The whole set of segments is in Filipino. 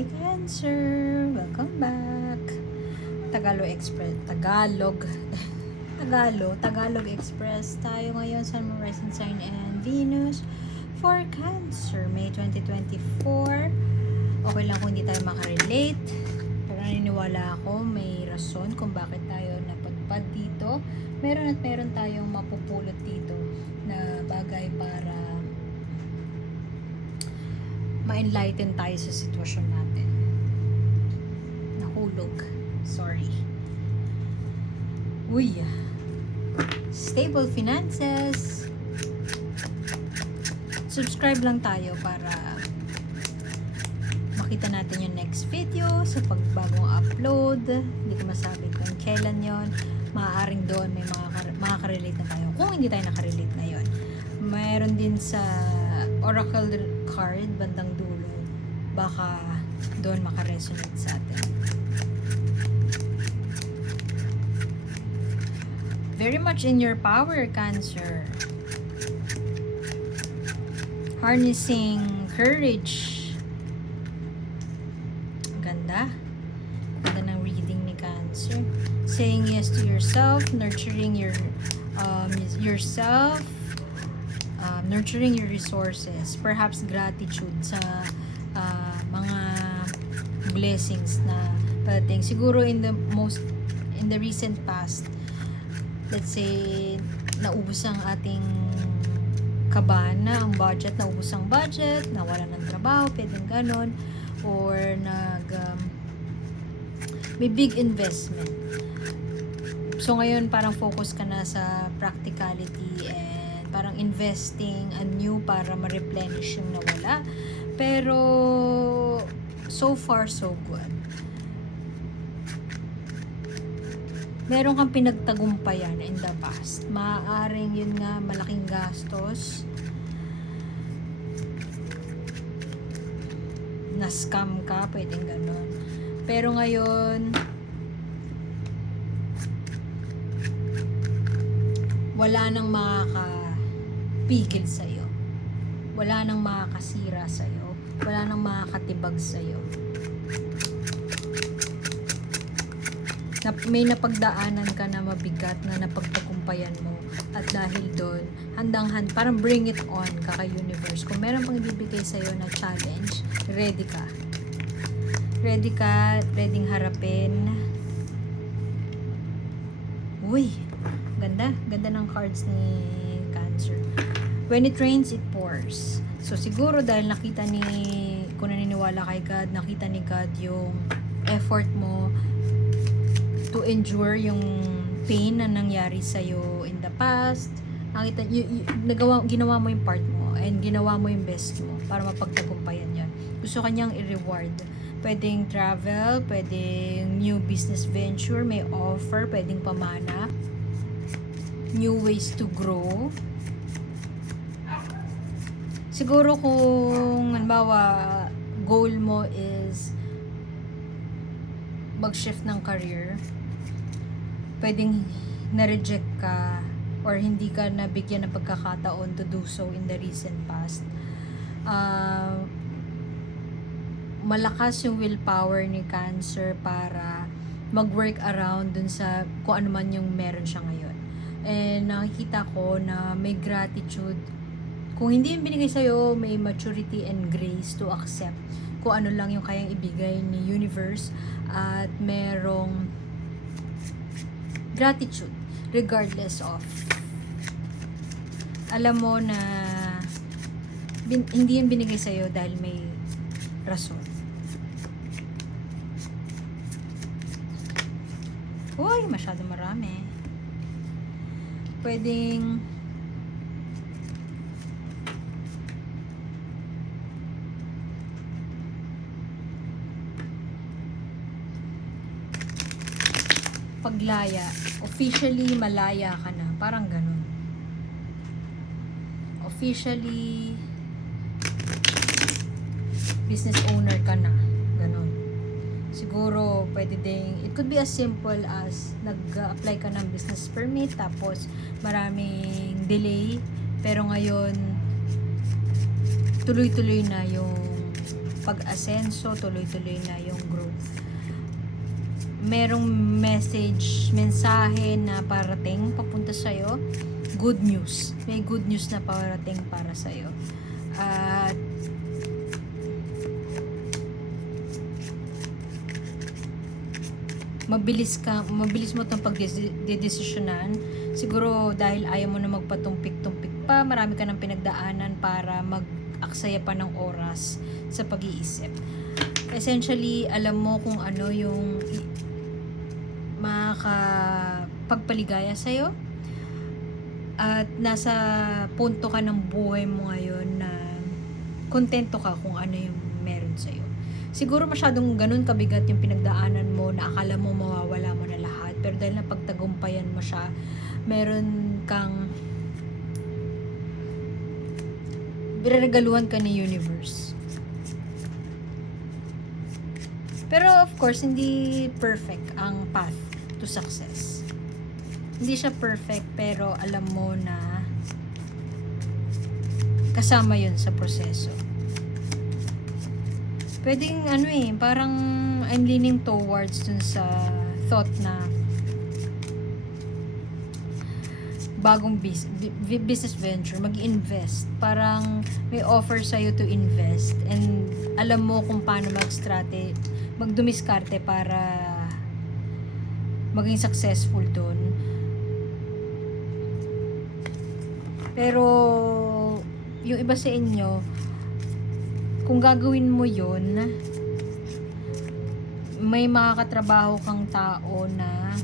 Hi Cancer! Welcome back! Tagalog Express. Tayo ngayon sa Rising Sign and Venus for Cancer, May 2024. Okay lang kung hindi tayo makarelate. Pero naniniwala ako may rason kung bakit tayo napadpad dito. Meron tayong mapupulot dito na bagay para ma-enlighten tayo sa sitwasyon natin. Nahulog. Sorry. Uy. Stable finances. Subscribe lang tayo para makita natin yung next video sa pagbagong upload. Hindi ko masabi kung kailan yon. Maaaring doon may makaka-relate na tayo. Kung hindi tayo nakarelate ngayon. Mayroon din sa Oracle card bandang dulo. Baka doon makaresonate sa atin. Very much in your power, Cancer. Harnessing courage. Ganda. Ganda ng reading ni Cancer. Saying yes to yourself, nurturing yourself, nurturing your resources, perhaps gratitude sa mga blessings na padating. Siguro in the recent past, let's say naubos ang ating kabana, ang budget, naubos ang budget, nawala ng trabaho, pwedeng ganon, or may big investment. So ngayon parang focus ka na sa practicality and parang investing anew para ma-replenish yung nawala. Pero so far so good. Meron kang pinagtagumpayan in the past. Maaaring yun nga malaking gastos. Na-scam ka, pwedeng ganon. Pero ngayon wala nang makakapigil sa'yo. Wala nang makakasira sa'yo. Wala nang makakatibag sa'yo. May napagdaanan ka na mabigat na napagtagumpayan mo. At dahil doon, parang bring it on ka kay universe. Kung meron pang ibibigay sa'yo na challenge, ready ka. Ready ka, ready harapin. Uy! Ganda ng cards ni Cancer. When it rains, it pours. So siguro dahil kung naniniwala kay God, nakita ni God yung effort mo to endure yung pain na nangyari sa'yo in the past. Ginawa mo yung part mo and ginawa mo yung best mo para mapagtagumpayan yan. Gusto kanyang i-reward. Pwedeng travel, pwedeng new business venture, may offer, pwedeng pamana, new ways to grow. Siguro kung halimbawa goal mo is mag-shift ng career, pwedeng na-reject ka or hindi ka nabigyan ng pagkakataon to do so in the recent past. Malakas yung willpower ni Cancer para mag-work around dun sa kung ano man yung meron siya ngayon. And nakikita ko na may gratitude. Kung hindi yung binigay sa'yo, may maturity and grace to accept kung ano lang yung kayang ibigay ni universe at merong gratitude regardless of. Alam mo na hindi yung binigay sa'yo dahil may rason. Uy, masyado marami. Pwedeng paglaya, officially malaya ka na, parang ganun. Officially business owner ka na, ganun. Siguro pwede ding, it could be as simple as nag-apply ka ng business permit tapos maraming delay, pero ngayon tuloy-tuloy na yung pag-asenso, tuloy-tuloy na yung growth. Merong mensahe na parating papunta sa'yo. Good news. May good news na parating para sa'yo. At mabilis mo itong pagdedesisyonan. Siguro dahil ayaw mo na magpatumpik-tumpik pa, marami ka ng pinagdaanan para mag-aksaya pa ng oras sa pag-iisip. Essentially, alam mo kung ano yung makakapagpaligaya sa'yo. At nasa punto ka ng buhay mo ngayon na kontento ka kung ano yung meron sa'yo. Siguro masyadong ganun kabigat yung pinagdaanan mo na akala mo mawawala mo na lahat. Pero dahil napagtagumpayan mo siya, meron kang regaluhan ka ni universe. Pero of course, hindi perfect ang path to success. Hindi siya perfect, pero alam mo na kasama yun sa proseso. Pwedeng parang I'm leaning towards dun sa thought na bagong business venture, mag-invest. Parang may offer sa'yo to invest and alam mo kung paano magdumiskarte para maging successful dun. Pero yung iba sa inyo, kung gagawin mo yun, may makakatrabaho kang tao na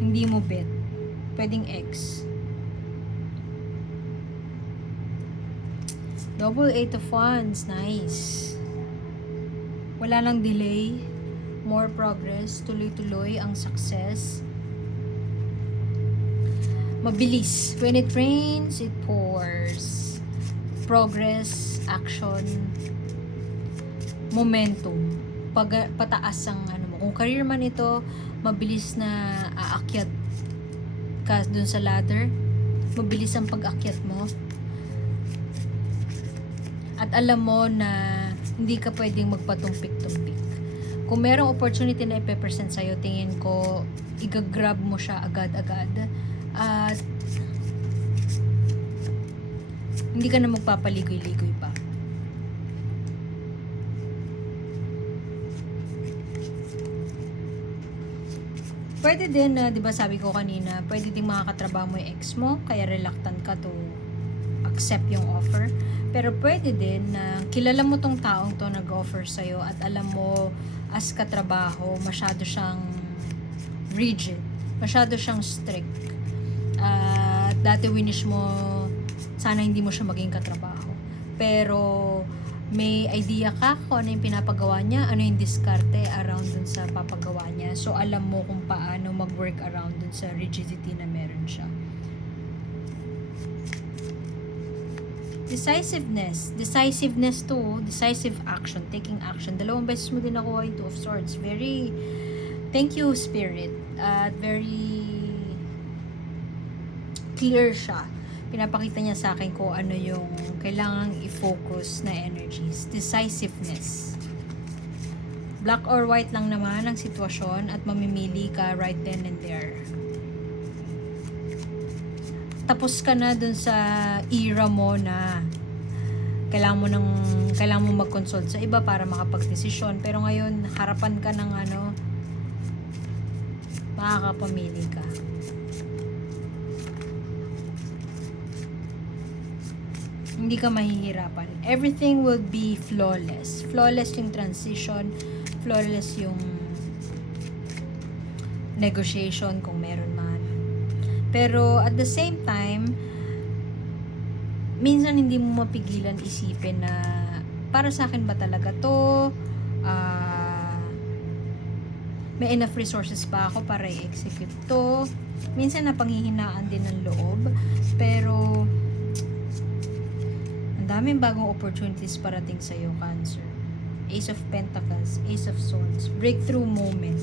hindi mo bet. Pwedeng ex. Double 8 of Wands. Nice. Wala nang delay. More progress. Tuloy-tuloy ang success. Mabilis. When it rains, it pours. Progress, action, momentum, pataas ang mo. Kung career man ito, mabilis na aakyat ka dun sa ladder, mabilis ang pag-akyat mo. At alam mo na hindi ka pwedeng magpatumpik-tumpik. Kung merong opportunity na ipe-present sa'yo, tingin ko, igagrab mo siya agad-agad. At hindi ka na magpapaligoy-ligoy pa. Pwede din na, 'di ba sabi ko kanina, pwede ding makakatrabaho mo yung ex mo, kaya reluctant ka to accept yung offer. Pero pwede din na kilala mo tong taong to nag-offer sa'yo at alam mo as katrabaho, masyado siyang rigid, masyado siyang strict. Dati winish mo sana hindi mo siya maging katrabaho. Pero may idea ka kung ano yung pinapagawa niya, ano yung diskarte around dun sa papagawa niya. So alam mo kung paano mag-work around dun sa rigidity na meron siya. Decisiveness to, decisive action, taking action. 2 beses mo din nakuha yung 2 of Swords. Very, thank you Spirit. At very clear siya. Pinapakita niya sa akin kung ano yung kailangang i-focus na energies. Decisiveness. Black or white lang naman ang sitwasyon at mamimili ka right then and there. Tapos ka na dun sa era mo na kailangan mo mag-consult sa iba para makapag-desisyon. Pero ngayon, harapan ka ng makakapamili ka. Hindi ka mahihirapan. Everything will be flawless. Flawless yung transition. Flawless yung negotiation kung meron man. Pero at the same time, minsan hindi mo mapigilan isipin na para sa akin ba talaga to? May enough resources ba ako para i-execute to? Minsan napanghihinaan din ng loob. Pero daming bagong opportunities parating sa'yo, Cancer. Ace of Pentacles, Ace of Swords, breakthrough moment.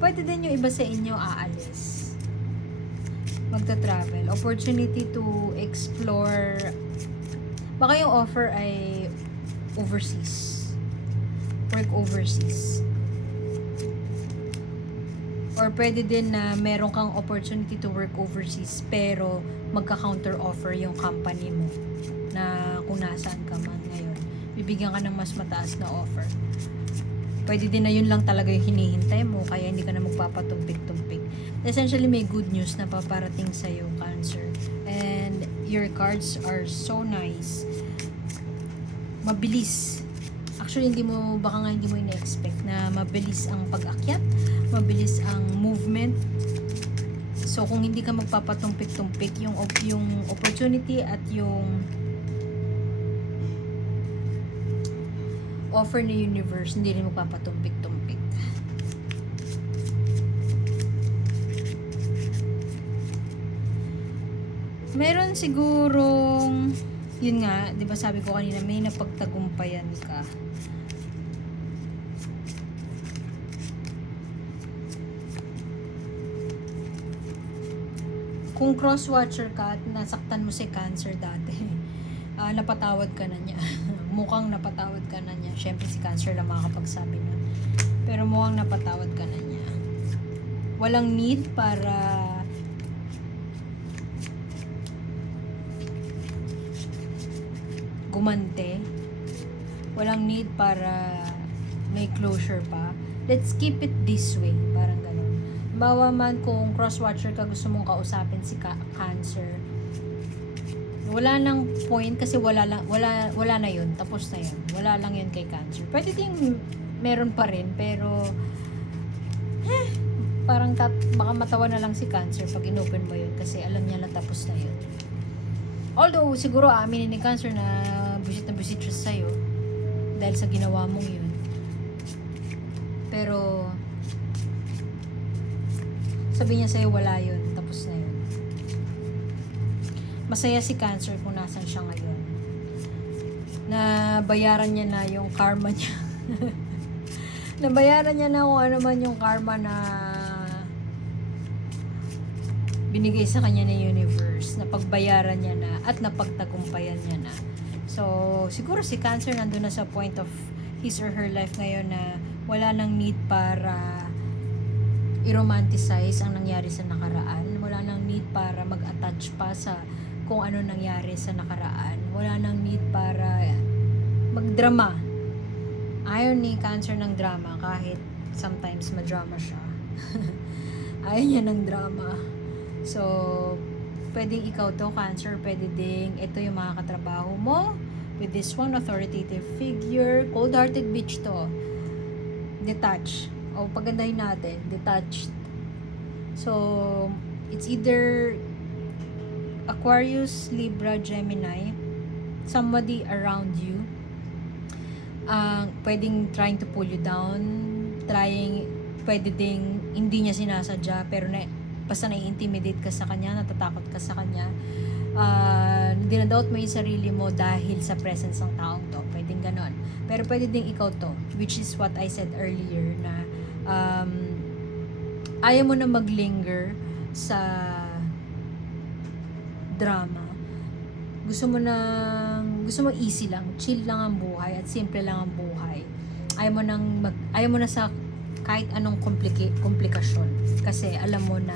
Pwede din yung iba sa inyo aalis. Magta-travel. Opportunity to explore Baka yung offer ay overseas. Work overseas. Or pwede din na meron kang opportunity to work overseas pero magka-counter offer yung company mo na kung nasaan ka man ngayon. Bibigyan ka ng mas mataas na offer. Pwede din na yun lang talaga yung hinihintay mo kaya hindi ka na magpapatumpik-tumpik. Essentially, may good news na paparating sa'yo, Cancer. And your cards are so nice. Mabilis. Actually, baka nga hindi mo ina-expect na mabilis ang pag-akyat, mabilis ang movement. So, kung hindi ka magpapatumpik-tumpik, yung opportunity at yung offer ni universe, hindi rin magpapatumpik-tumpik. Meron sigurong, yun nga, di ba sabi ko kanina, may napagtagumpayan ka. Kung cross-watcher ka at nasaktan mo si Cancer dati, napatawad ka na niya. Mukhang napatawad ka na niya. Siyempre si Cancer lang makakapagsabi nun. Pero mukhang napatawad ka na niya. Walang need para gumante. Walang need para may closure pa. Let's keep it this way. Parang ganun. Bawa man kung cross-watcher ka, gusto mong kausapin si Cancer, wala nang point kasi wala na yun. Tapos na yun. Wala lang yun kay Cancer. Pwede ding meron pa rin, pero parang baka matawa na lang si Cancer pag inopen mo yun kasi alam niya na tapos na yun. Although, siguro aminin ni Cancer na busit siya sa'yo dahil sa ginawa mong yun. Pero sabi niya sa'yo wala yun, tapos na yun. Masaya si Cancer kung nasan siya ngayon. Nabayaran niya na yung karma niya. Nabayaran niya na kung ano man yung karma na binigay sa kanya ng universe. Napagbayaran niya na at napagtagumpayan niya na. So, siguro si Cancer nandun na sa point of his or her life ngayon na wala nang need para i-romanticize ang nangyari sa nakaraan. Wala nang need para mag-attach pa sa kung ano nangyari sa nakaraan. Wala nang need para magdrama. Ayaw ni Cancer ng drama kahit sometimes madrama siya. Ayaw niya ng drama. So, pwedeng ikaw to, Cancer. Pwede ding ito yung mga katrabaho mo. With this one, authoritative figure. Cold-hearted bitch to. Detached. O, pagandahin natin. Detached. So, it's either Aquarius, Libra, Gemini, somebody around you, pwedeng trying to pull you down, pwede ding hindi niya sinasadya, pero basta nai-intimidate ka sa kanya, natatakot ka sa kanya, dinadoubt mo yung sarili mo dahil sa presence ng taong to, pwedeng ganon. Pero pwede ding ikaw to, which is what I said earlier, na ayaw mo na maglinger sa drama. Gusto mo easy lang, chill lang ang buhay at simple lang ang buhay. Ayaw mo na sa kahit anong komplikasyon kasi alam mo na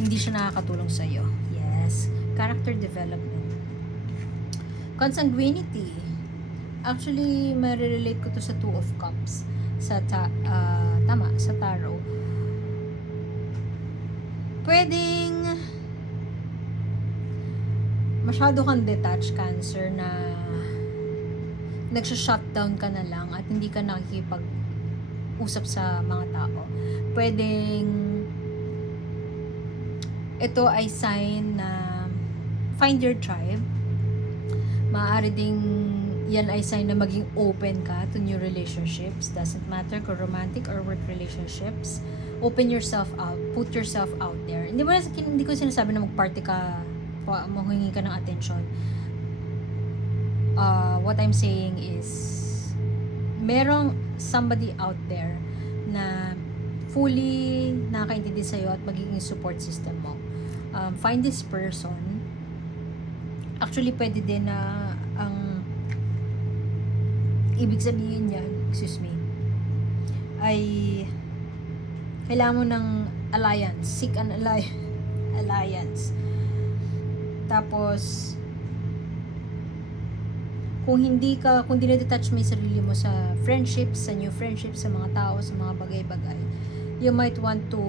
hindi siya nakakatulong sa iyo. Yes, character development. Consanguinity. Actually, ma-relate ko to sa Two of Cups sa sa tarot. Pwedeng masyado kang detached, Cancer, na nagsha-shutdown ka na lang at hindi ka nakikipag-usap sa mga tao. Pwedeng ito ay sign na find your tribe. Maaari ding yan ay sign na maging open ka to new relationships. Doesn't matter kung romantic or work relationships. Open yourself out. Put yourself out there. Hindi ko sinasabi na mag-party ka, manghingi ka ng attention. What I'm saying is, merong somebody out there na fully nakakaintindi sa'yo at magiging support system mo. Find this person Actually, pwede din na ang ibig sabihin niyan, excuse me, ay kailangan mo ng alliance, seek an alliance. Tapos, kung dinedetach mo yung sarili mo sa friendships, sa new friendships, sa mga tao, sa mga bagay-bagay, you might want to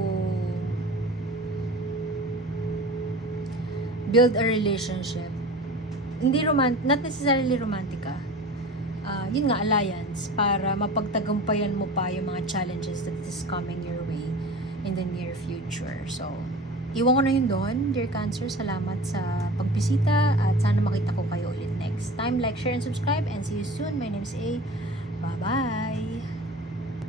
build a relationship. Not necessarily romantic yun nga, alliance, para mapagtagumpayan mo pa yung mga challenges that is coming your way in the near future. So, iwan ko na yun doon. Dear Cancer, salamat sa pagbisita at sana makita ko kayo ulit next time. Like, share, and subscribe, and see you soon. My name's A. Bye-bye!